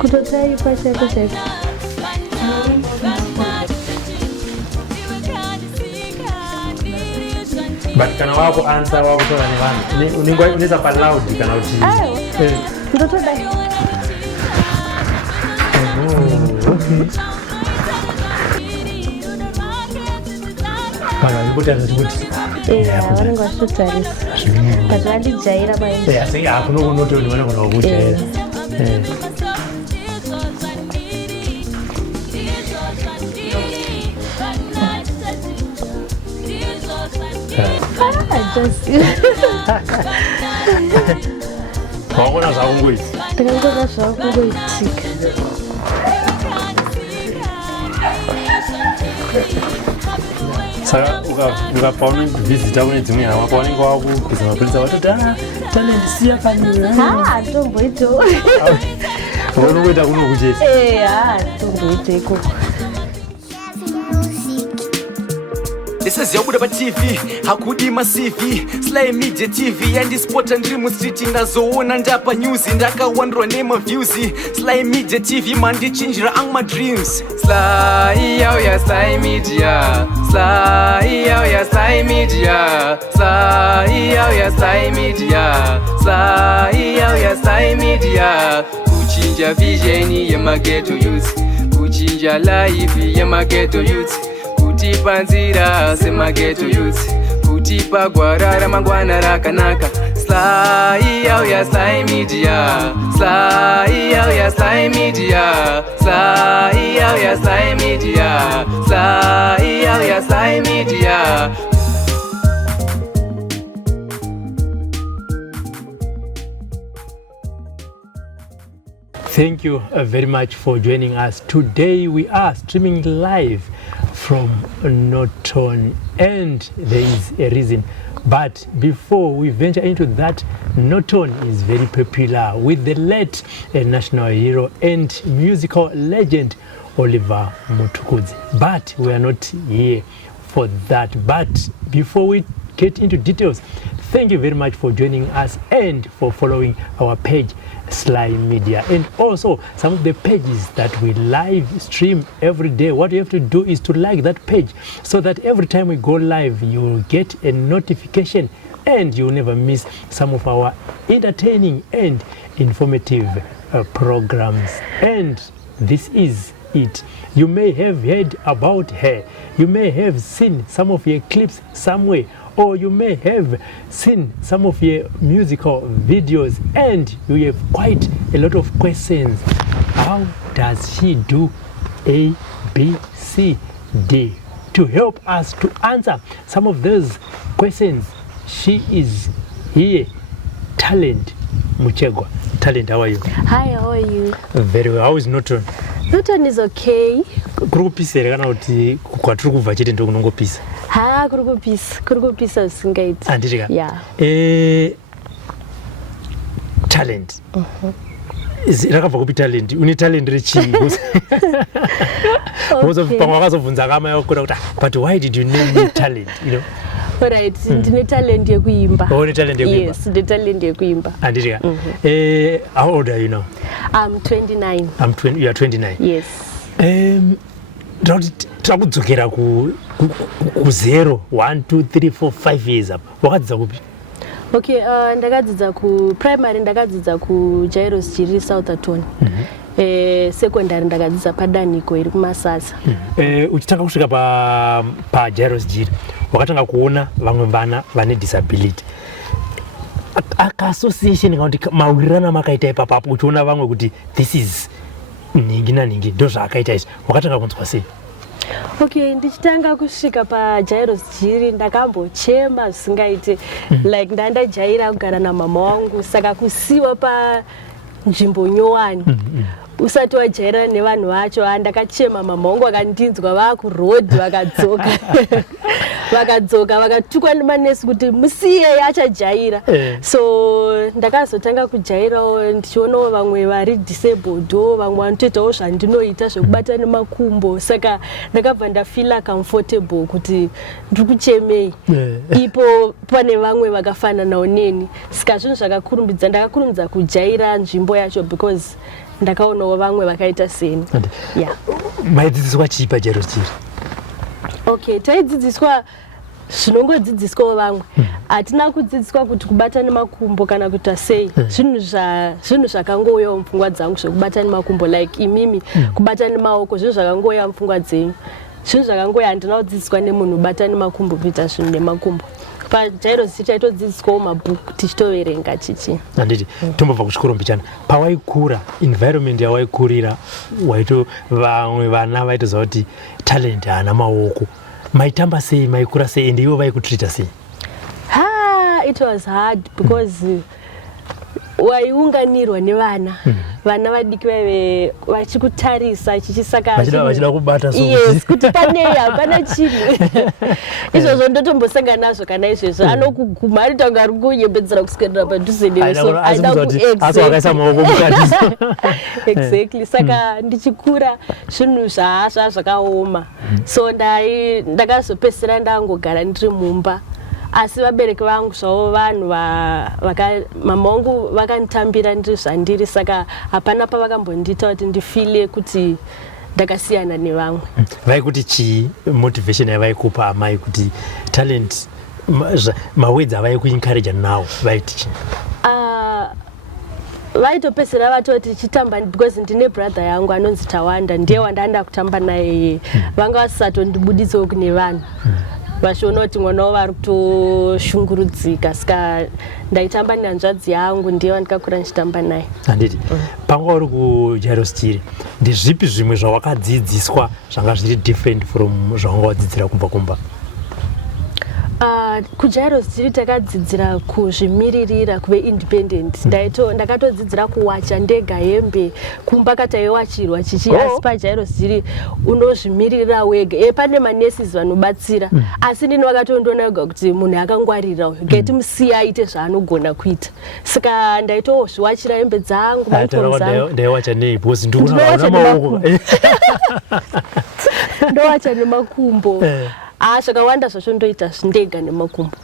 Kutotai pasha. But kana wako answer wako tola ni wani. Unaweza pa loud kana uti. Ndoto dai. Okay. Kana nibuta nibuti. Wani ngwashutari. Patwali jaira bayi. Sei akuno noto ni wana kuna ubuta. Wabona zakungoiti. Ndakangona zvakungoitika. Saka ukapaona visita kune dzimwe hama paunenge wakubvisa mapurisa watoti tanendisiya panyura. Tomboito. Unongoita kunokuchesa. Tomboito ikoko. This is Yabuda TV, Hakudi Masivi, SlyMedia TV, and this sport and dream street in the zone and up a news in Daka wonder name of views. SlyMedia TV, man, they change my dreams. SlyMedia, SlyMedia, SlyMedia, SlyMedia, SlyMedia, Kuchinja vision, Yamageto youth, Kuchinja life, Yamageto youth. Kutipa nzira semageto youth, kutipa gwarara mangwana rakanaka. SlyMedia, SlyMedia, SlyMedia, SlyMedia, SlyMedia, SlyMedia, SlyMedia. Thank you very much for joining us. Today we are streaming live from Norton, and there is a reason. But before we venture into that, Norton is very popular with the late national hero and musical legend Oliver Mutukudzi. But we are not here for that. But before we get into details, thank you very much for joining us and for following our page SlyMedia, and also some of the pages that we live stream every day. What you have to do is to like that page so that every time we go live you will get a notification and you'll never miss some of our entertaining and informative programs. And this is it. You may have heard about her, you may have seen some of your clips somewhere, or you may have seen some of your musical videos and you have quite a lot of questions. How does she do A, B, C, D? To help us to answer some of those questions, she is here. Talent Muchegwa. Talent, how are you? Hi, how are you? Very well. How is Norton? Norton is okay. Kurukupisa kana kuti kwatiri kubva chete ndokunongopisa. Kurukupisa usingaiti. Andika. Yeah. Talent. Rakabva kupi talent. Une talent rechii. Okay. Wakazobvunza kama yakura kuti but why did you name me talent, you know? Alright, ndine talent yekuimba. Oh, ne talent yekuimba. Yes, the talent yekuimba. Andika. How old are you now? I'm 29. You are 29. Yes. Takudzokera ku 0 1 2 3 4 5 years up. Wakadzidza kupi? Okay, ndakadzidza ku primary, ndakadzidza ku Jairus Jiri Southampton. Secondary ndakadzidza padaniko iri kumasasa. Uchitanga kusvika pa Jairus Jiri, wakatanga kuona vamwe vana vane disability. Association kana kuti maurirana makaita ipapo uchiona vamwe kuti this is ningi naningi ndo zvakaita izvi, wakatanga kunzwa sei? Okay, ndichitanga kusvika pa Jairus Jiri ndakambochema zvisingaite. Like ndandajaira kugara namama wangu, saka kusiwa pa nzvimbo nyowani. Usati wajaira nevanhu vacho, ndakachema mama wangu akandinzwa vakuroad vakadzoka. Vakadzoka vakatukwa nemanesi kuti musiye achajaira. So ndakazotanga kujairawo ndichionawo vamwe vari disabled, vamwe vanotoitawo zvandinoita zvekubata nemakumbo, saka ndakabva ndafila comfortable kuti ndiri kuchemei. Ipo pane vamwe vakafananawo neni, saka zvinhu zvakakurumbidza, ndakakurumbidza kujaira nzvimbo yacho because ndakaonawo vamwe vakaita seni. Yeah. Maidzidziswa chii pajairo chiri? Okay, taidzidziswa zvinongodzidziswawo vamwe. Hatina kudzidziswa kuti kubata nemakumbo kana kuita sei. Zvinhu zvakangouyawo mupfungwa dzangu zvekubata nemakumbo, like imimi kubata nemaoko zvinhu zvakangouya mupfungwa dzenyu. Zvinhu zvakangouya handina kudzidziswa nemunhu kubata nemakumbo kuita zvinhu nemakumbo. Pajairo taitodzidziswawo mabhuku tichitoverenga chichi. Handiti tombobva kuchikoro mbichana. Pawaikura, environment yawaikurira, vamwe vana vaitoziva kuti talent haana maoko. Maitamba sei, maikura sei, ende ivo vaikutrita sei? It was hard because waiunganirwa nevana. Vana vadiki vaive vachikutarisa chichisaka vachida kubata yes, kuti panei hapana chinhu. Izvozvo ndotombosangana nazvo kana izvezvo. Anokuguma aritanga ari kunyembedzera kuswedera padhuze newe, so aida kuakaisa maoko mukati. Exactly. Saka ndichikura zvinhu zvakaoma. So ndakazopedzisira ndangogara ndiri mumba. Asi vabereki vangu zvavo vanhu mama vangu vakanditambira ndiri zvandiri, saka hapana pavakambondiita kuti ndifile kuti ndakasiyana nevamwe. Vaikuti chii motivation yavaikupa amai kuti talent mawedzi avaikuencourage nawo vaiti chii? Vaitopedzisira vatoti chitamba because ndine brother yangu anonzi Tawanda, ndiye wandanda kutamba naye. Vanga vasatondibuditsawo kune vanhu. Vachiona kuti mwana wavo ari kutoshungurudzika, saka ndaitamba nehanzvadzi yangu, ndiye wandikakura ndichitamba naye. Handiti panga uri kujairo chiri, ndezvipi zvimwe zvawakadzidziswa zvanga zviri different from zvawanga wadzidzira kubva kumba? Kujairo chiri takadzidzira kuzvimiririra, kuve independent. Ndakatodzidzira kuwacha ndega hembe kumba kataiwachirwa chichi. Asi pajairo chiri unozvimiririra wega. Pane manesi vanobatsira, asi ndini wakatondoona wega kuti munhu akangwarira ngeti musiya aite zvaanogona kuita. Saka ndaitozviwachira hembe dzangu, mauniform dzangu. Ndaiwacha nei because ndikuona maoko. Ndowacha nemakumbo. Zvakawanda zvacho ndoita zvindega nemakumbo.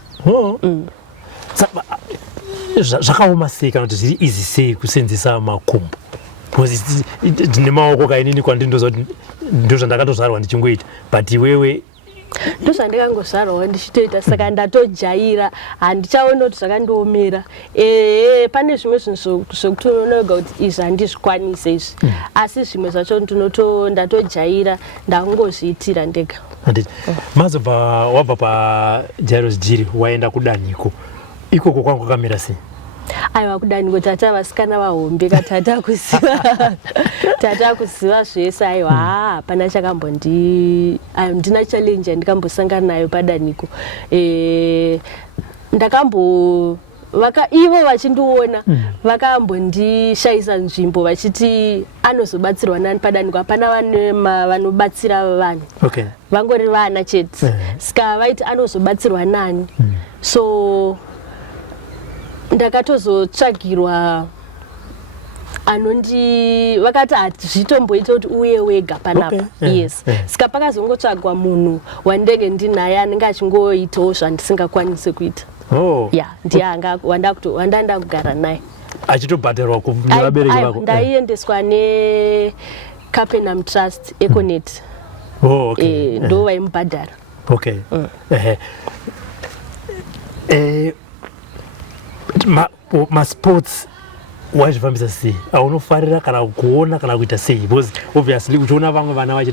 Zvakaoma sei kana kuti zviri easy sei kusenzesa makumbo? Because ndine maoko kainini kwandindoziva kuti ndozvandakatozvarwa ndichingoita, but iwewe ndozvandakangozvarwawo ndichitoita, saka ndatojaira, handichaona kuti zvakandiomera. Pane zvimwe zvinhu zvokuti unonoga kuti izvi handizvikwanise izvi, asi zvimwe zvacho ndatojaira, ndakungozviitira ndega. Mazobva wabva pajairo chiri waenda kudanhiko, ikoko kwangu kwakamira sei? Aiwa, kudanhiko tata vasikana vahombe, tata kuziva zvese. Aiwa, hapana ndina challenge yandikambosangana nayo padanhiko. Ivo vachindiona vakambondishayisa nzvimbo vachiti anozobatsirwa nani padanhiko, hapana vanobatsira vanhu. Vangori vana chete. Saka vaiti anozobatsirwa nani. So ndakatozotsvagirwa vakati hazvitomboita kuti uye wega panapa. Yes. Saka pakazongotsvagwa munhu wandenge ndinaye anenge achingoitawo zvandisingakwanisi kuita. Ndiye wandanda kugara naye. Achitobhadharwa nevabereki vako? Ndaiendeswa neCapenham Trust Econet. Ndo vaimubhadhara. Masports wazvifambisa sei? Aunofarira kana kuona kana kuita sei? Because obviously uchiona vamwe vana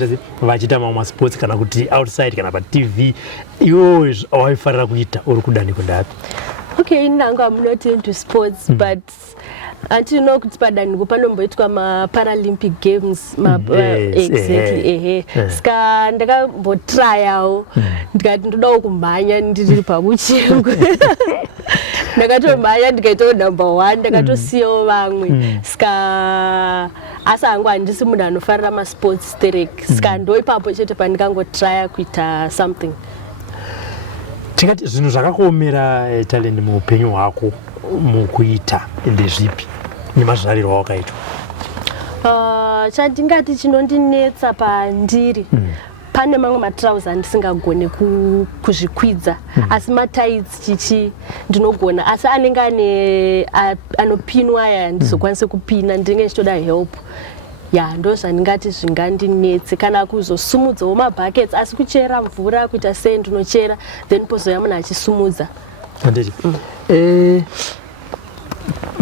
vachiita mamwe masports kana kuti outside kana paTV, iwe waifarira kuita uri kudanhiko ndapi? Nangu I'm not into sports, but antinoona kuti padanhiko panomboitwa maParalympic Games. Exactly. Saka ndakambotrayawo ndikati ndodawo kumhanya ndiri pamuchengwe. Ndakatomhanya ndikaitawo number 1, ndakatosiyawo vamwe. Saka asi hangu handisi munhu anofarira masports stereki. Saka ndo ipapo chete pandikangotraya kuita something. Tingati zvinhu zvakakuomera talent muupenyu hwako mukuita ndezvipi nemazvariro awakaitwa? Chandingati chinondinetsa pandiri pane mamwe matrauza ndisingagone kuzvikwidza asi matights chichi ndinogona asi anenge anopinwa aya ndizokwanise kupina ndinenge ndichitoda help ndo zvandingati zvingandinetse kana kuzosumudzawo mabuckets asi kuchera mvura kuita sei ndinochera then pozoya munhu achisumudza.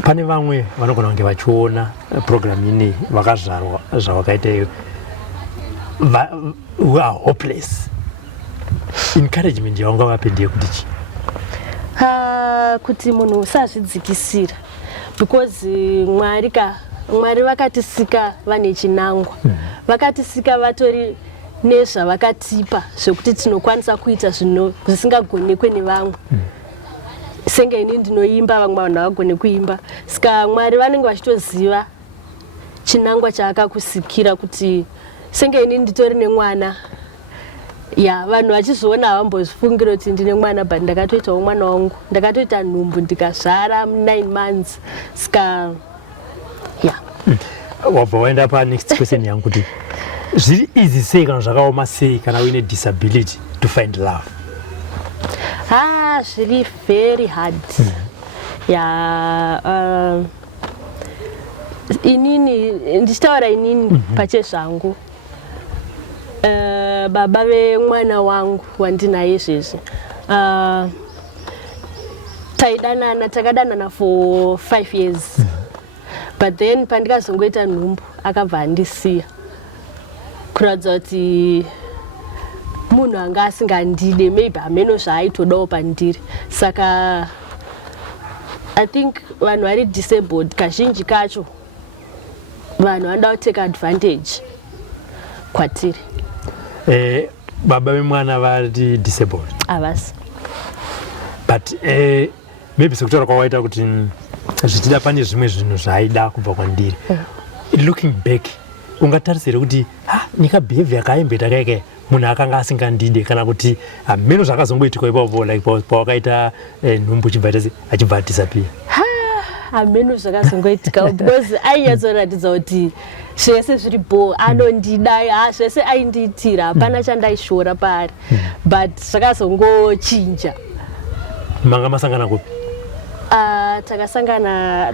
Pane vamwe vanogona kunge vachiona program ini vakazvarwa zvavakaita iyo who are hopeless. Encouragement yavanga vapendeye kuti chi? Kuti munhu usazvidzikisira because Mwari vakatisika vane chinangwa. Vakatisika vatori nezvavakatipa zvekuti tinokwanisa kuita zvinhu zvisingagonekwe nevamwe. Senge ini ndinoimba vamwe vanhu havagone kuimba. Saka Mwari vanenge vachitoziva chinangwa chaakakusikira kuti senge ini nditori nemwana. Vanhu vachizoona havambozvifungira kuti ndine mwana but ndakatoitawo mwana wangu. Ndakatoita nhumbu ndikazvara 9 months. Saka wabva waenda next question yangu kuti zviri easy sei kana zvakaoma sei kana uine disability to find love? Zviri very hard. Inini ndichitaura inini pachezvangu. Baba vemwana wangu wandinaye izvezvi takadanana for 5 years. But then pandikazongoita nhumbu akabva andisiya kuratidza kuti munhu anga asingandide maybe hameno zvaaitodawo pandiri. Saka I think vanhu vari disabled kazhinji kacho vanhu vanoda kuteka advantage kwatiri. Baba vemwana vari disabled? Havasi. But maybe sekutaura kwawaita kuti zvichida pane zvimwe zvinhu zvaaida kubva kwandiri. Looking back ungatarisire kuti ndikabehavia yakaembeta kaika munhu akanga asingandide kana kuti hameno zvakazongoitika ipapo like pawakaita nhumbu achibva adisappear? Hameno zvakazongoitika because ainyatsoratidza kuti zvese zviri bo anondida zvese aindiitira hapana chandaishora paari but zvakazongochinja. Manga masangana kupi? Takasangana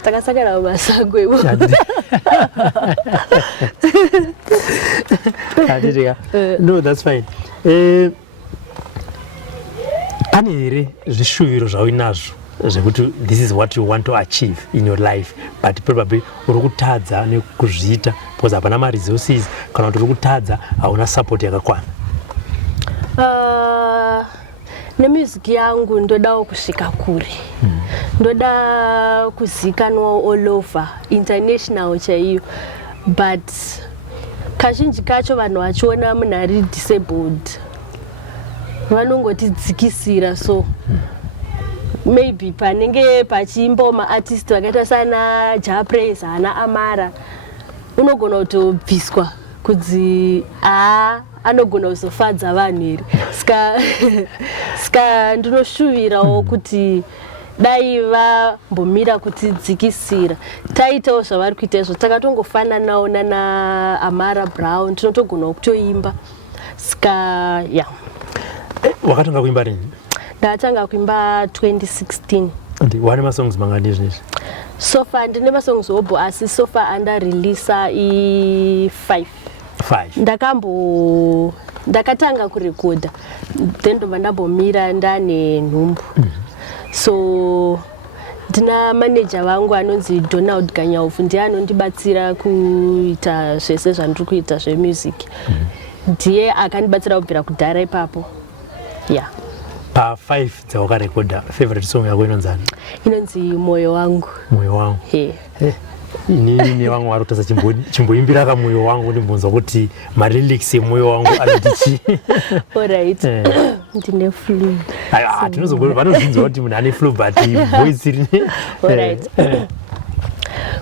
mumasango iwo. No, that's fine. Pane here zvishuviro zvauinazvo zvekuti this is what you want to achieve in your life but probably uri kutadza nekuzviita because hapana maresources kana kuti uri kutadza hauna support yakakwana? Nemusic yangu ndodawo kusvika kure. Ndoda kuzikanwa all over international chaiyo but kazhinji kacho vanhu vachiona munhu ari disabled vanongotidzikisira so maybe panenge pachiimbawo maartist vakaita sana Japraise ana Amara unogona kutobviswa kudzi anogona kuzofadza vanhu here. Saka ndinoshuvirawo kuti dai vambomira kutidzikisira taitawo zvavari kuita izvo takatongofananawo nana Amara Brown tinotogona kutoimba. Saka wakatanga kuimba rini? Ndatanga kuimba 2016. Wane masongs mangani izvezvi? So far ndine masongs hobo asi so far andareleasa i5. Ndakatanga kurekodha then ndobva ndambomira ndane nhumbu. So ndina manager vangu anonzi Donald Ganyaovu ndiye anondibatsira kuita zvese zvandiri kuita zvemusic. Ndiye akandibatsira kubvira kudhara ipapo. Pa5 dzawakarekodha favorite song yako inonzani? Inonzi Moyo Wangu. Moyo Wangu. Inini vangu vari kutasa chimboimbira kamoyo wangu ndimbonzwa kuti malyrics emoyo wangu anoti alright. Ndine flu. Vanozvinzwa kuti munhu ane flu but voice iri alright.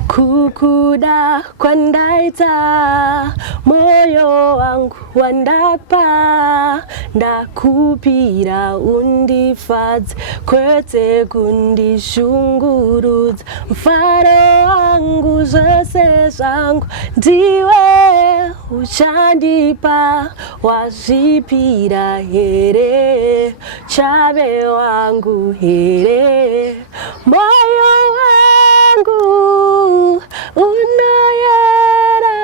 Kukuda kwandaita moyo wangu wandapa ndakupira undifadze kwete kundishungurudza mfaro wangu zvose zvangu ndiwe uchandipa wazvipira here chave wangu here moyo wangu unoyera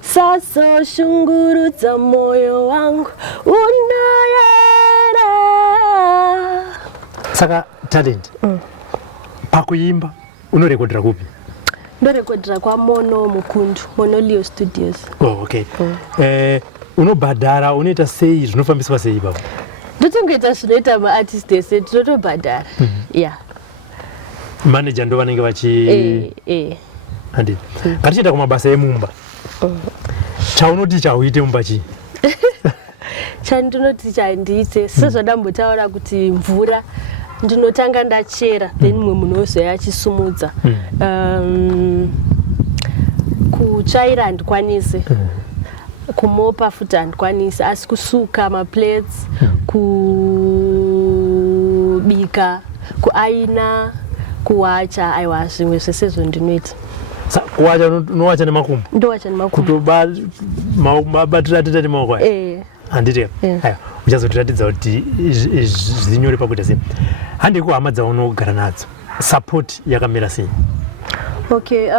sasoshungurudza moyo wangu unoyera. Saka talent pakuimba unorekodera kupi? Ndorekodera kwa Mono Mukundu, Mono Leo Studios. Oh, okay. Unobhadhara unoita sei, zvinofambiswa sei baba? Ndotongoita zvinoita maartist ese, tinotobhadhara. Yeah. Manager ndo vanenge vachi Handiti. Ngatichienda kumabasa emumba. Chaunoti chauite mumba chii? Chandinoti chandiite sezvandambotaura kuti mvura ndinotanga ndachera then mumwe munhu ozoya achisumudza. Kutsvaira handikwanisi, kumopa futi handikwanisi, asi kusuka maplates, kubika, kuaina, kuwacha, aiwa zvimwe zvese izvo ndinoita. Kuwacha unowacha nemakumbo? Ndowacha nemakumbo. Kutobatira teta nemaoko aya? Handiti. Haya, uchazotiratidza kuti zvinyore pakuita sei. Handei kuhama dzaunogara nadzo, support yakamira sei? Okay,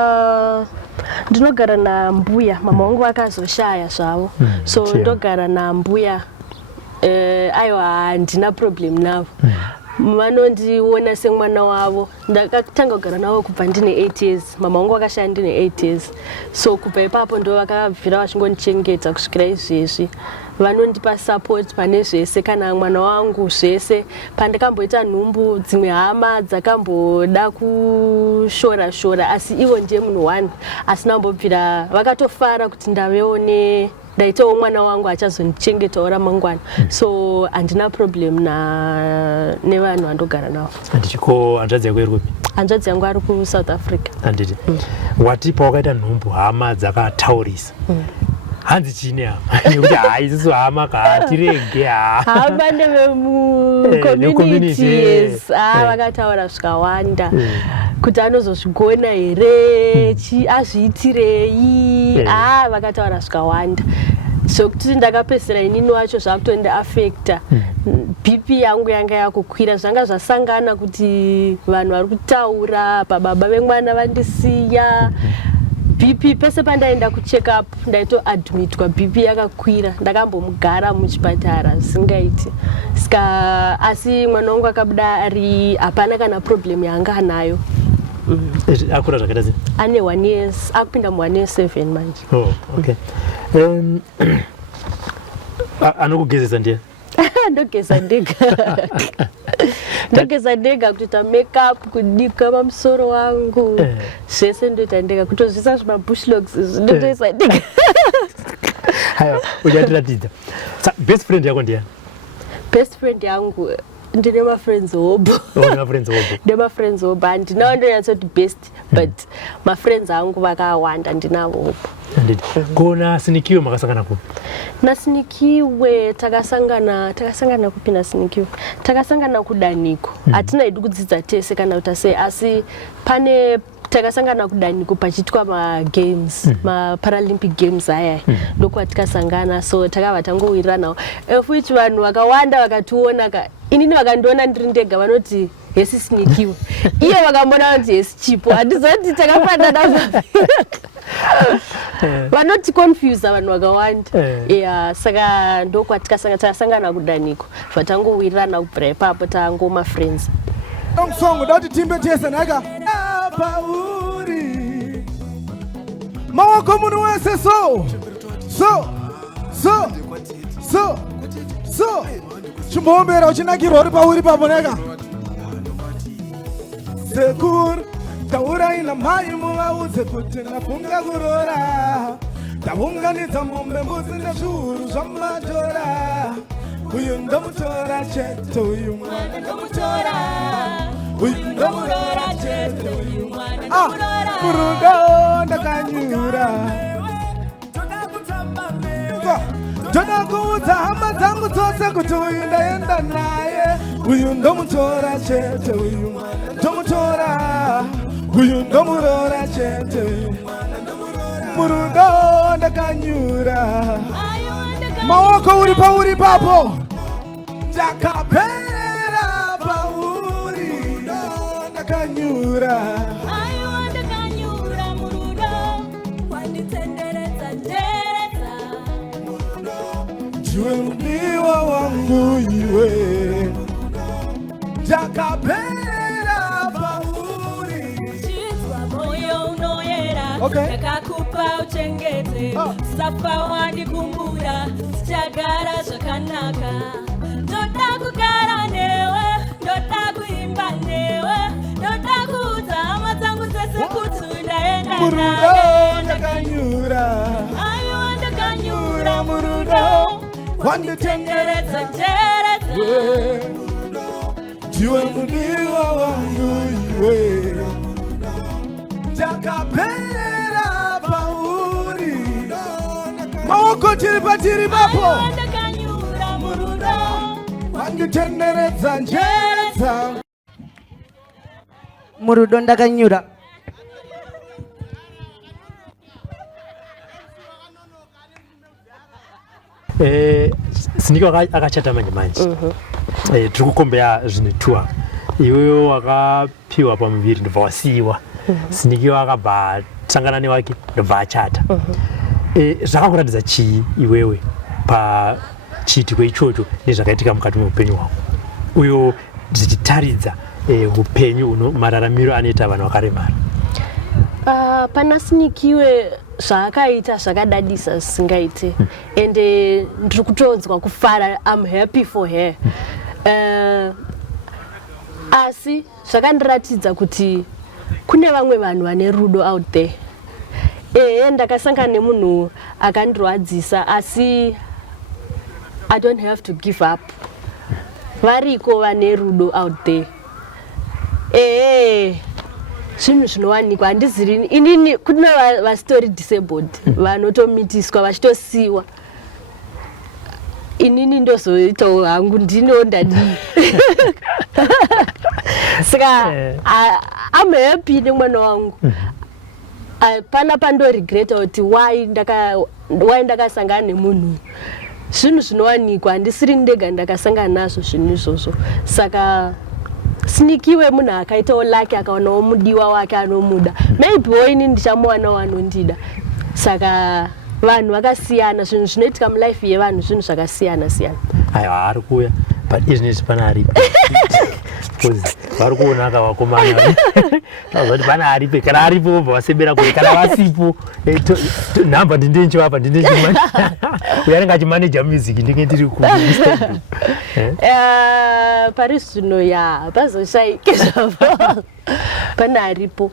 ndinogara nambuya, mama wangu vakazoshaya zvavo, so ndogara nambuya. Aiwa handina problem navo, vanondiona semwana wavo. Ndakatanga kugara navo kubva ndine 8 years, mama wangu vakashaya ndine 8 years, so kubva ipapo ndo vakabvira vachingondichengeta kusvikira izvezvi. Vanondipa support pane zvese, kana mwana wangu zvese. Pandakamboita nhumbu, dzimwe hama dzakamboda kushora shora, asi ivo ndiye munhu one asina kumbobvira, vakatofara kuti ndavewo ndaitawo mwana wangu achazondichengetawo ramangwana. So handina problem nevanhu vandogara navo. Handiko hanzvadzi yako iri kupi? Hanzvadzi yangu ari kuSouth Africa. Handiti. Wati pawakaita nhumbu hama dzakataurisa. Hanzi chine hama? Nekuti haisiso hama katirege hama nevemucommunity, yes. Vakataura zvikawanda kuti anozozvigona here, azviitirei, vakataura zvikawanda. Zvokuti ndakapedzisira inini wacho zvakutondiafecta. BP yangu yanga yakukwira, zvanga zvasangana kuti vanhu vari kutaura, pababa vemwana vandisiya. BP pese pandaenda kucheck up ndaitoadmitwa, BP yakakwira, ndakambomugara muchipatara zvisingaiti. Saka asi mwana wangu akabuda ari hapana kana problem yanga anayo. Akura zvakaita sei? Ane 1 years, akupinda mu1 year 7 manje. Oh, okay. Anokugezesa ndiye? Ndogeza ndega. Ndogeza ndega, kutoita makeup, kudika pamusoro wangu, zvese ndoita ndega, kutozvisa zvimabushlogs ndotoisa ndega. Haiwa, uchatiratidza. Best friend yako ndiye? Best friend yangu ndine mafriends hobo. Ndine mafriends hobo, handinawo ndonyatsoti best, but mafriends angu vakawanda, ndinavo hobo. Kona Sinikiwe makasangana kupi? Nasinikiwe takasangana kupi Nasinikiwe? Takasangana kudaniko. Hatina idu kudzidza tese kana kuti sei, asi pane takasangana kudaniko pachitwa magames, Paralympic Games aya. Ndokwa tikasangana, so takava tangowiriranawo. Futi vanhu vakawanda vakationa, inini vakandiona ndiri ndega vanoti hesi Sinikiwe. Iye vakambona kuti hesi Chipo. Handizoti takafanana. Vanoti confuse vanhu vakawanda. Saka ndokwa takasangana kudaniko. Vatangowirirana kubvira ipapo tangoma friends. Song dati timbe tese naga pauri mawako munhu wese so chimbombera uchinakirwa uri pauri papo nega sekur taura ina mai muvaudze kuti ndafunga kurora ndaunganidza mombe mbuzi nezviuru zvamatora uyu ndomutora chete uyu mwana ndomutora uyu ndomutora chete uyu mwana ndomutora murudo ndakanyura toda kuudza hama dzangu dzose kuti uyu ndaenda naye uyu ndomutora chete uyu mwana ndomutora uyu ndomurora chete uyu mwana ndomutora murudo ndakanyura maoko uri papo takapera pauri ndakanyura ndiwe mudiwa wangu iwe takapera pauri moyo unoyera ndakakupa uchengete safa wandikumbura tichagara zvakanaka ndoda kugara newe ndoda kuimba newe ndoda kuudza hama dzangu dzese kuti ndaenda murudo ndakanyura aiwa ndakanyura murudo wanditenderedza ndiwe mudiwa wangu iwe takapera pauri maoko tiri patiri papo ndakanyura murudo wanditenderedza njere dzangu murudo ndakanyura Siniki akachata manje tiri kukombeya zvine tour iweyo wakapiwa pamuviri ndobva wasiyiwa Siniki akabva sangana newake ndobva achata zvakakuratidza chii iwewe pachiitiko ichocho nezvakaitika mukati meupenyu hwako uyo zvichitaridza upenyu mararamiro anoita vanhu vakaremara? Pana Sinikiwe zvakaita zvakadadisa zvisingaite ende ndiri kutodzwa kufara. I'm happy for her. Asi zvakandiratidza kuti kune vamwe vanhu vane rudo out there. Ndakasangana nemunhu akandirwadzisa asi I don't have to give up. Variko vane rudo out there. Zvinhu zvinowanikwa handiziri inini kune vastori disabled vanotomitiswa vachitosiwa. Inini ndozoitawo hangu ndino ndadii. Saka I'm happy nemwana wangu. Pana pando regreta kuti why ndakasangana nemunhu. Zvinhu zvinowanikwa handisiri ndega ndakasangana nazvo zvinhu izvozvo. Saka Sinikiwe munhu akaitawo lake akaonawo mudiwa wake anomuda. Maybe woini ndichamuwanawo anondida. Saka vanhu vakasiyana, zvinhu zvinoitika mulife yevanhu zvinhu zvakasiyana siyana. Aiwa ari kuuya but izvinezvi pana aripo vari kuona akavakomana azoti pana aripo kana aripo vobva vasebera kure kana vasipo nhamba ndindenchivapa ndindenchimani uyo anenge achimaneja music ndinge ndiri pari zvino pazoshaike zvavo pana aripo.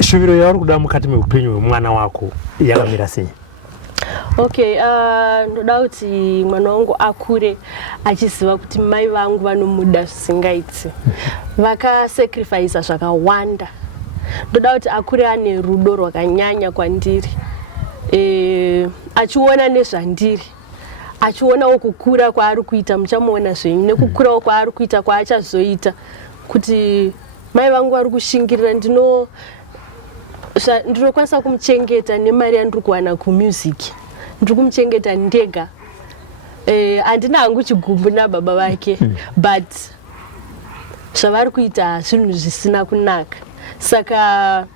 shuviro yauri kuda mukati meupenyu hwemwana wako yakamira sei? Okay, ndoda kuti mwana wangu akure achiziva kuti mai vangu vanomuda zvisingaiti. Vakasacrifice zvakawanda. Ndoda kuti akure ane rudo rwakanyanya kwandiri. Achiona nezvandiri. Achionawo kukura kwaari kuita muchamuona zvenyu nekukurawo kwaari kuita kwaachazoita kuti mai vangu vari kushingirira ndinokwanisa kumuchengeta nemari yandiri kuwana kumusic. Ndiri kumuchengeta ndega. Handina hangu chigumbu nababa vake but zvavari kuita zvinhu zvisina kunaka. Saka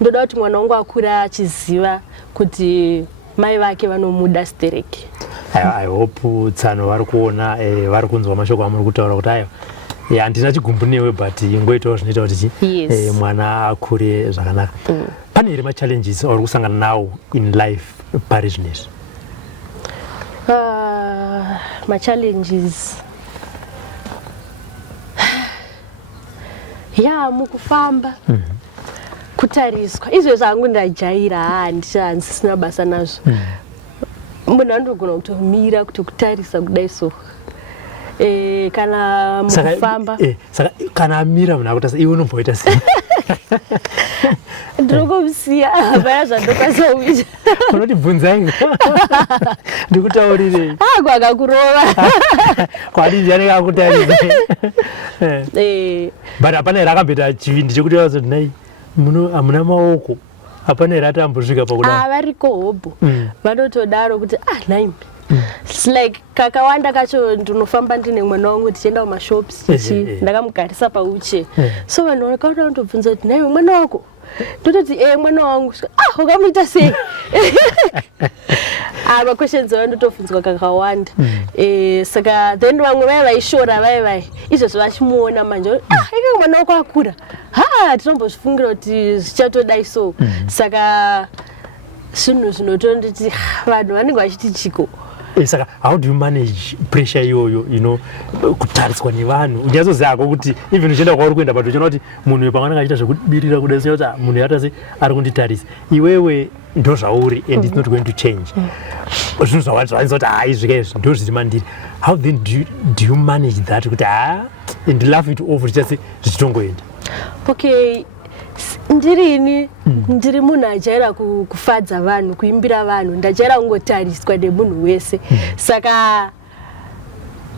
ndoda kuti mwana wangu akura achiziva kuti mai vake vanomuda stereke. I hope tsano vari kuona vari kunzwa mashoko amuri kutaura kuti aiwa handina chigumbu newe but ingoitawo zvinoita kuti mwana akure zvakanaka. Pane here machallenges auri kusangana nawo in life pari zvinezvi? Machallenges mukufamba kutariswa izvo zvangu ndajaira handisina basa nazvo. Munhu anogona kutomira kutokutarisa kudai so kana mukufamba saka kana amira munhu akutarisa iwe unomboita sei? ndinokomusiya hapana zvandokwanisa kuita. Unoti bvunzai ndikutaurirei kwakakurova kwadi ndianenge akutarisa but hapana here akambeta chivindi chekuti vazoti nai hamuna maoko Hapana ratambusvika pakuda. Variko hobo. Vanotodaro kuti naimi. It's like kakawanda kacho ndinofamba ndine mwana wangu tichienda kumashops ndakamugarisa pauche. So vanhu vakaona ndobvunza kuti naimi mwana wako. Tototi mwana wangu. Ukamuita sei? Questions vanotobvunzwa kakawanda. Saka then vamwe vaishora vai. Izvozvo vachimuona manje. Ika mwana wako akura. Tinombozvifungira kuti zvichatodai so. Saka zvinhu zvinotonditi vanhu vanenge vachiti chiko. Saka how do you manage pressure iyoyo, kutariswa nevanhu? Unyazoziva kuti even uchienda kwauri kuenda pato uchiona kuti munhu wepavanenge achiita zvekubirira kudai kuti munhu yatase ari kunditarisa. Iwewe ndo zvauri and it's not going to change. Zvinhu zvawanisa kuti izvika izvi ndo zviri mandiri. How then do you manage that kuti and laugh it off zvichase zvichitongoenda? Okay, ndiri munhu ajaira kufadza vanhu, kuimbira vanhu, ndajaira kungotariswa nemunhu wese. Saka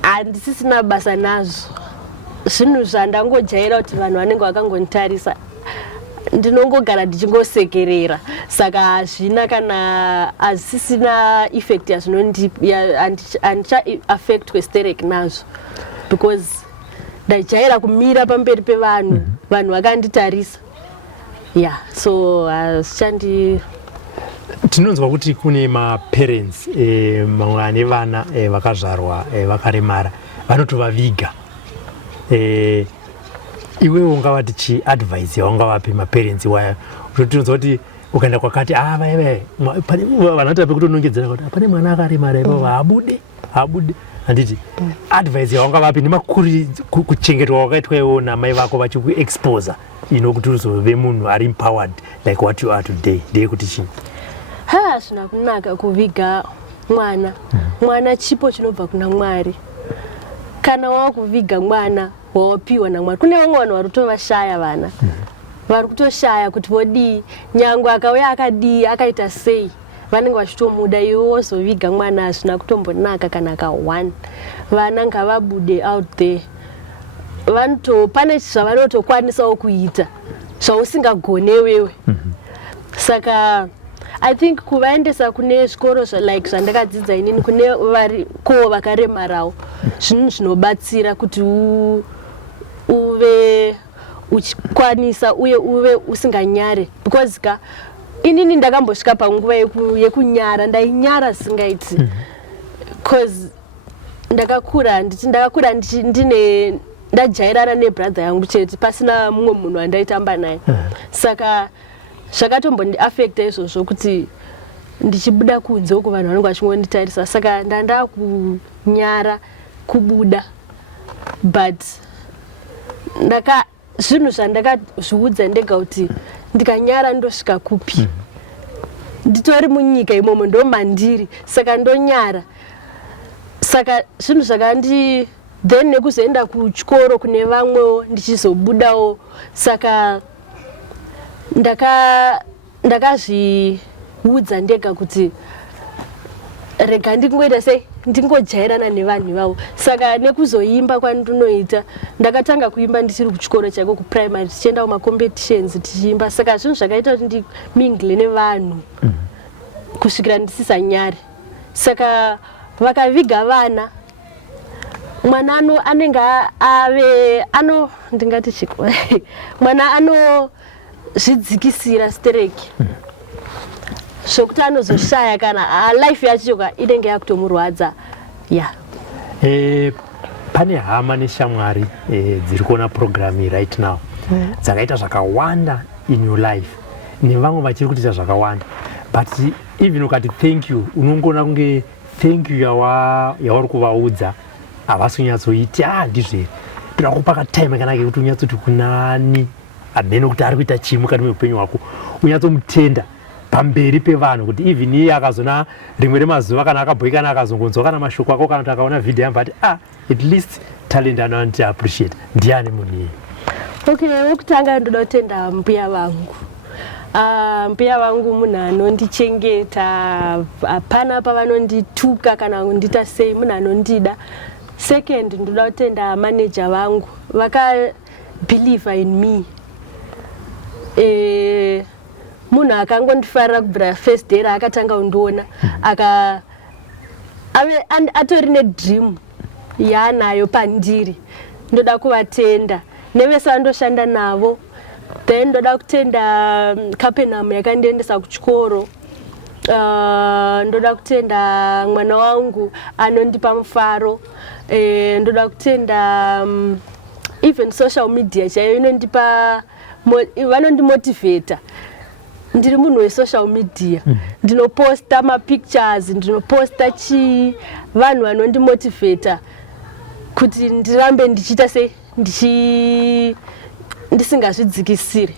handisisina basa nazvo. Zvinhu zvandangojaira kuti vanhu vanenge vakangonditarisa ndinongogara ndichingosekerera. Saka hazvina kana hazisina effect handicha affect kwestereki nazvo because ndajaira kumira pamberi pevanhu, vanhu vakanditarisa. So hazvichandi. Tinonzwa kuti kune maparents mamwe ane vana vakazvarwa vakaremara vanotovaviga. Iwewe ungavati chi-advice yaungavape maparents waya? Tinonzwa kuti ukaenda kwakati vanoita pekutonongedzera kuti pane mwana akaremara ivavo habude. Handiti advice yaungavape nemakuri kuchengetwa kwakaitwa iwo namai vako vachikuexposa kuti uzove munhu ari empowered like what you are today. Ndeye kuti chini? Zvina kunaka kuviga mwana chipo chinobva kuna Mwari. Kana wakuviga mwana wawapiwa naMwari. Kune vamwe vanhu vari kutovashaya vana. Vari kutoshaya kuti vodii, nyangwe akauya akadii, akaita sei, vanenge vachitomuda. Iwe wozoviga mwana hazvina kutombonaka kana akawana. Vana ngavabude out there. Pane zvavanotokwanisawo kuita zvausingagone wewe. Saka I think kuvaendesa kune zvikoro like zvandakadzidza inini kune variko vakaremarawo zvinhu zvinobatsira kuti uve uchikwanisa uye uve usinganyare, because inini ndakambosvika panguva yekunyara, ndainyara singaiti because ndakakura ndine ndajairana nebrother yangu chete pasina mumwe munhu andaitamba naye. Saka zvakatombondi-affecta izvozvo kuti ndichibuda kunze uko vanhu vanenge vachingonditarisa. Saka ndanda kunyara kubuda, but zvinhu zvandakazviudza ndega kuti ndikanyara ndosvika kupi, nditori munyika imomo ndo mandiri, saka ndonyara. Saka zvinhu zvakandi then nekuzoenda kuchikoro kune vamwewo ndichizobudawo. Saka ndakazviudza ndega kuti rega ndingoita sei, ndingojairana nevanhu ivavo. Saka nekuzoimba kwandinoita, ndakatanga kuimba ndichiri kuchikoro chako kuprimary, tichienda kumacompetitions tichiimba. Saka zvinhu zvakaita kuti ndimingle nevanhu kusvikira ndisisanyari. Saka vakaviga vana, mwana anenge ndingati chiko mwana anozvidzikisira stereki zvokuti anozoshaya kana life yacho inenge yakutomurwadza. Pane hama neshamwari dziri kuona program right now dzakaita zvakawanda in your life, nevamwe vachiri kuita zvakawanda, but even ukati thank you, unongona kunge thank you yauri kuvaudza havasi kunyatsoiti ndizveri pira kupaka time kanake kuti unyatsoti kunani hamene kuti ari kuita chii mukati meupenyu hwako, unyatsomutenda pamberi pevanhu kuti even iye akazona rimwe remazuva kana akabhoikana akazongonzwa kana mashoko ako kana kuti akaona video yamba ati at least talent anoanti appreciate. Ndiani munhu iye? Okay, wekutanga ndoda kutenda mbuya vangu. Mbuya vangu munhu anondichengeta, hapana pavanondituka kana kundita sei, munhu anondida. Second, ndoda kutenda manager vangu, vaka believe in me. munhu akangondifarira kubvira first day raakatanga undiona atori nedream yaanayo pandiri. Ndoda kuvatenda nevese vandoshanda navo. Then ndoda kutenda Capernaum yakandiendesa kuchikoro. Ndoda kutenda mwana wangu anondipa mufaro. Ndoda kutenda even social media chaiyo inondipa vanondimotivata. Ndiri munhu wesocial media. Ndinoposta mapictures, ndinoposta chii, vanhu vanondimotivata kuti ndirambe ndichiita sei ndisingazvidzikisiri.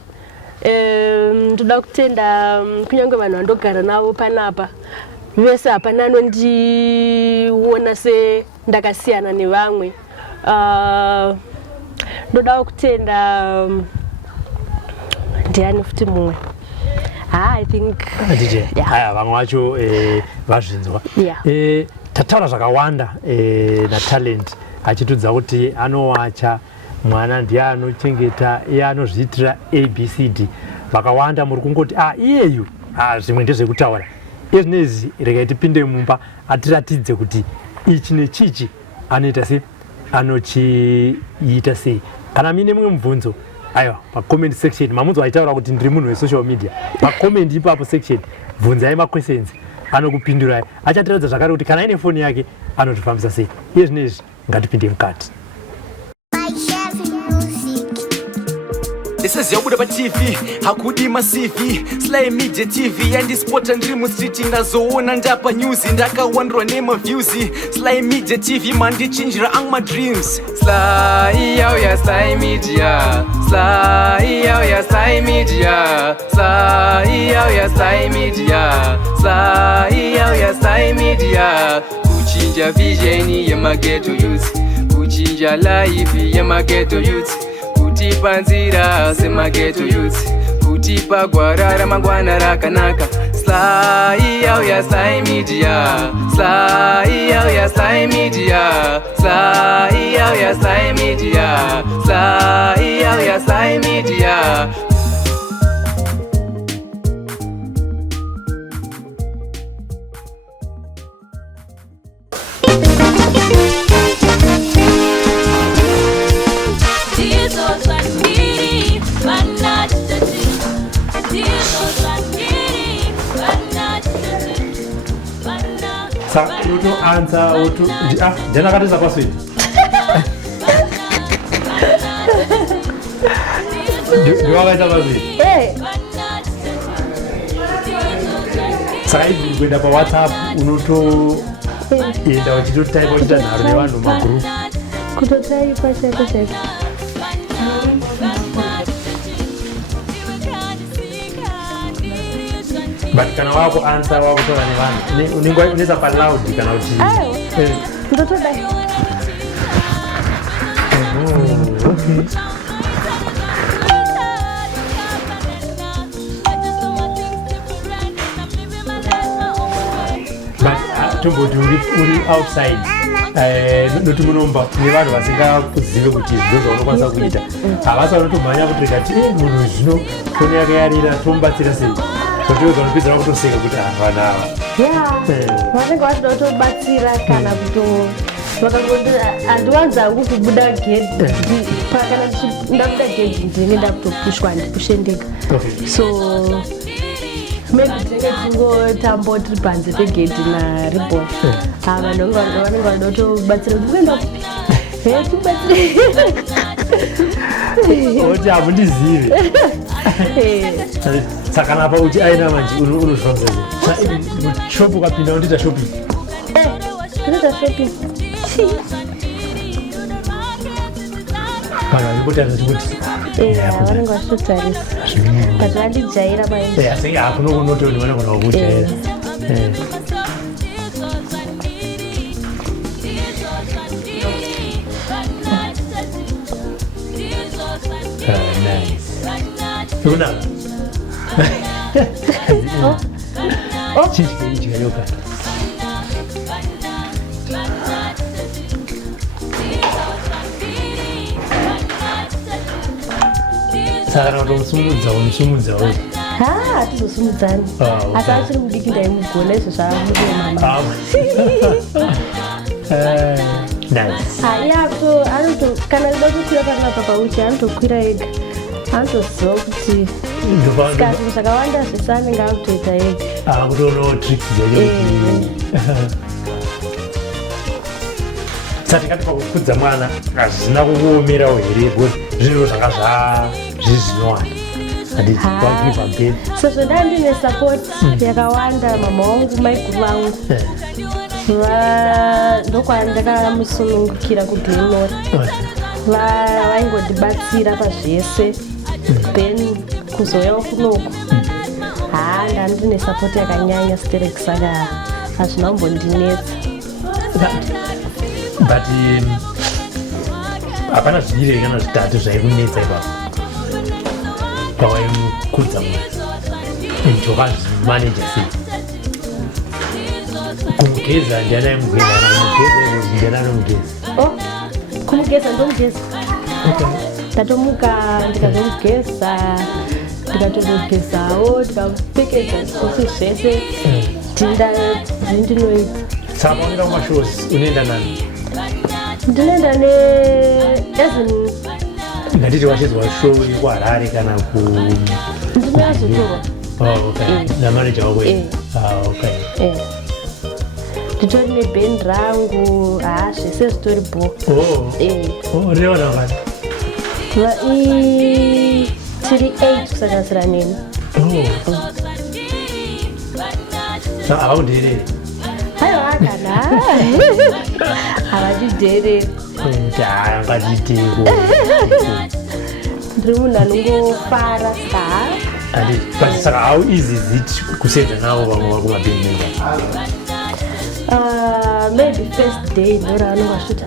Ndoda kutenda kunyange vanhu vandogara navo panapa vese hapana anondiona sendakasiyana nevamwe. Ndoda kutenda ndiani futi mumwe. I think haya vamwe vacho vazvinzwa. Tataura zvakawanda natalent achitudza kuti anowacha mwana ndiye anochengeta iye anozviitira ABCD. Vakawanda muri kungoti iyeyu zvimwe ndezvekutaura. Izvinezvi regai tipinde mumba atiratidze kuti ichi nechichi anoita sei, anochiita sei. Kana mine mumwe mubvunzo, aiwa pacomment section mamunzo aitaura kuti ndiri munhu wesocial media, pacomment ipapo section bvunzai maquestions anokupindurai. Achatiradza zvakare kuti kana ine foni yake anotifambisa sei. Iye zvinezvi ngatipinde mukati. This is Yabuda TV, hakudi masivi SlyMedia TV yandispota ndiri mustreet ndazoona ndapa news ndakawandwa nemaviews. SlyMedia TV mandichinjira my dreams. Sly ya SlyMedia, Sly ya SlyMedia, Sly ya SlyMedia, Sly ya SlyMedia. Kuchinja vision ya ghetto youth, kuchinja life ya ghetto youth. Kutipa nzira semageto youth, kutipa gwara ramangwana rakanaka. Sly ya SlyMedia, Sly ya SlyMedia, Sly ya SlyMedia, Sly ya SlyMedia. Uto answer uto jana katisa password. Do wakaita password? Saka hivi kwenda pa WhatsApp unoto enda uchitotype uchita nharo nevanhu magroup. Kutotype chete. But kana wako answer wako toka ni vanhu unaweza pa loud kana uchi ndoto dai. Okay. But tomboti uri outside noti munomba nevanhu vasingakuzive kuti izvozvo unokwanisa kuita havasa unotomhanya kuti rekati munhu zvino foni yake yarira tomubatsira sei. Kuti vanopedzera kutoseka kuti vana ava vanenge vachida kutobatsira kana vakangoti handiwanzi hangu kubuda gedhi kana ndabuda gedhi ndinenda kutopushwa ndipushe ndega. So maybe tinenge tingotambo tiri panze pegedhi naribon vanhu vanenge vada kutobatsira kuti kuenda kupi tibatsire oti hamundizive. Saka napa uchi aina manje unozvifambisa sei. Shop ukapinda unoita shopping. Unoita shopping. Kana ngotadza kuti vanenge vachitotarisa but vandijaira maizvi. Asi hakuno unotoni vana kana kujaira. Nice. Una. Chichi yoka. Sara ndo musumudza wewe. Atizosumudzani. Asi achiri mudiki ndaimugona izvo zvaamuremama. Nice. Kana kuda kukwira panapa pauchi anotokwira ega. Anotoziva kuti zvinhu zvakawanda zvese anenge akutoita ega. Kutoona tricks dzacho. Saka tikati pakukudza mwana hazvina kukuomerawo here zvinhu zvanga zvizvinowanda. Sezvo ndandine support yakawanda, mama wangu, maiguru vangu ndokwandamusunungukira kuglenora. Vaingondibatsira pazvese, then kuzouyawo kunoku ndandine support yakanyanya sterek, saka hazvina kumbondinetsa. But hapana zviviri kana zvitatu zvaikunetsa ipapo pawaimukudza mwana ndokazvimaneja sei? Kumugeza ndiana aimugeza ndiana anomugeza? Kumugeza ndomugeza. Ndatomuka ndikazomugeza, ndikatomugezawo, ndikamupfekedza zvose zvese ndinoita. Saka paunoenda kumashows unoenda nani? Ndinoenda ngatiti wachizwa show kuHarare kana ku ndinoyazotorwa namaneja wako? nditori nebhendi rangu, zvese zvitori bo. Reva nangani? Tiri 8 kusanganisira neni. Havakudhereri? Aiwa kana havachidhereri. Ngatiteko ndiri munhu anongofara saka how easy is it kusedza navo vamwe vakumabhendi? Maybe first day ndora anongasvita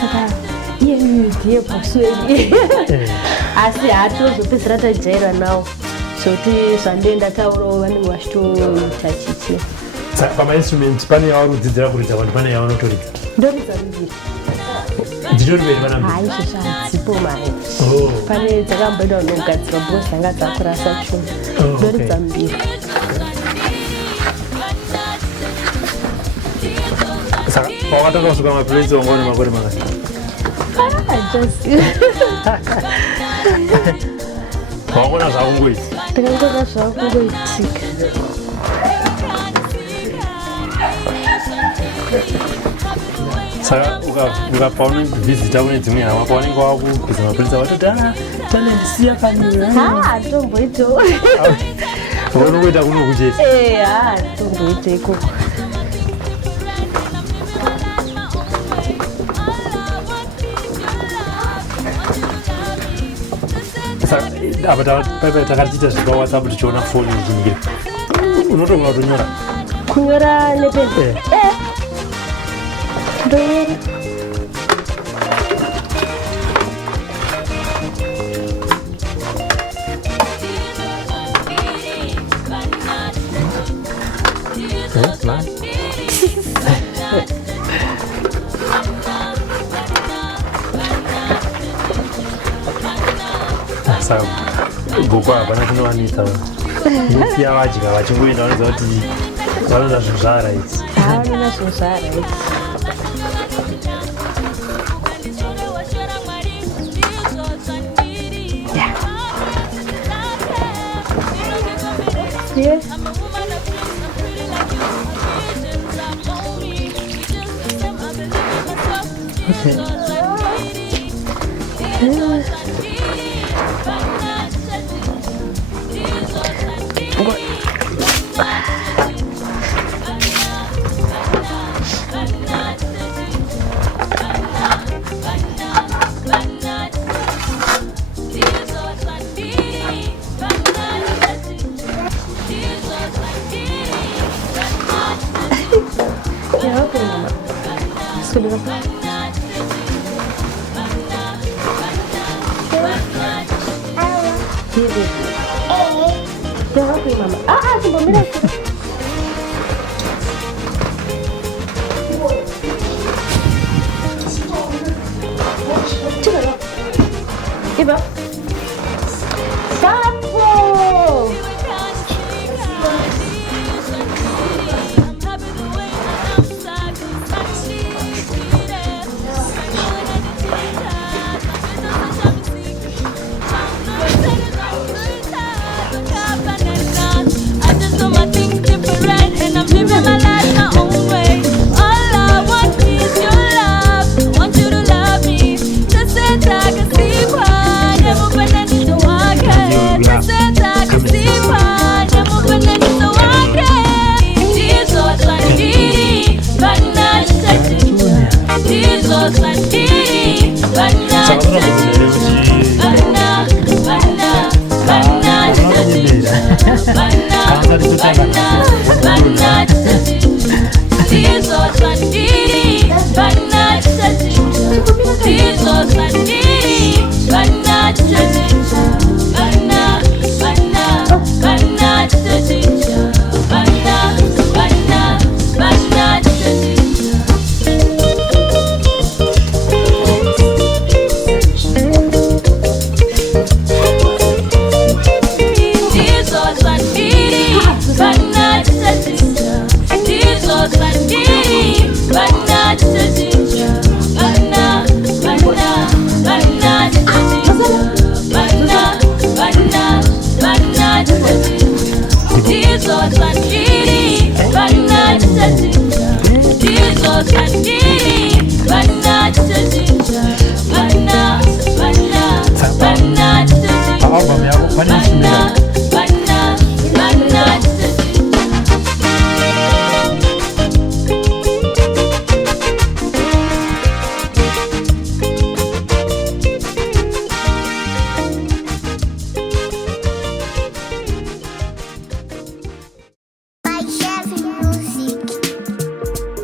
saka iye ndiye paswedi, asi hatozopedzera tajaira nawo zvokuti zvandoenda taurawo vanenge vachitoita chichi. Saka pamainstruments pane yawarudzidzira kuridza vanhu, pane yavanotoridza? Ndoridza miviri. Dzitori veri vana mbiri? Izvo zvadzipo mai. Pane dzakamboenda kunogadzirwa bhos dzanga dzakurasa chuma. Ndoridza mbiri. Saka pawakatanga kusuka mapuresi wanga une makore makati? Pawakona zvakungoita? Ndakangona zvakungoitika. Saka ukapaunokuvhizita kune dzimwe hama paunenge wakugwiza mapurisa watoti tanendisiya panyura tomboitawo unongoita kunoku chete? Tomboita ikoko. Apa takatiita zvepawhatsapp tichiona foni ichiningira, unotogona kutonyora? Kunyora nepeni? Ndoyera. That's nice. Saka goko hapana chinowanisa nosiya vadya vachingoenda vanoziva kuti vanoda zvinhu zvaharaiti. Vanoda zvinhu zvaharaiti. Yes. chitachinja ndizvo zvandiri vana chitachinja vana chitachinja album yako pane chimira vana chitachinja.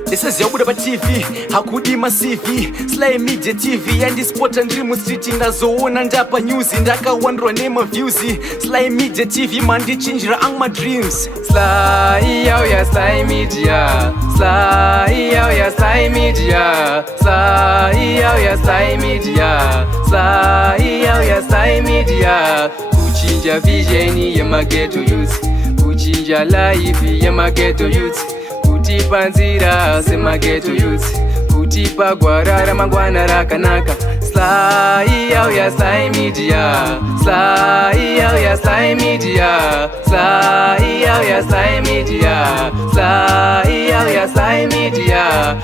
This is Yabuda TV, hakudima CV, SlyMedia TV, yandispota ndiri mustriti ndazoona ndapa news ndakawandwa nemaviews. SlyMedia TV mandichinjira ang my dreams. Sly yauya SlyMedia, Sly yauya SlyMedia, Sly yauya SlyMedia, Sly yauya SlyMedia. Kuchinja vision yemageto youth, kuchinja life yemageto youth, kutipa nzira semageto youth, kutipa gwara ramangwana rakanaka. Sly yauya SlyMedia, Sly yauya SlyMedia, Sly yauya SlyMedia, Sly yauya SlyMedia.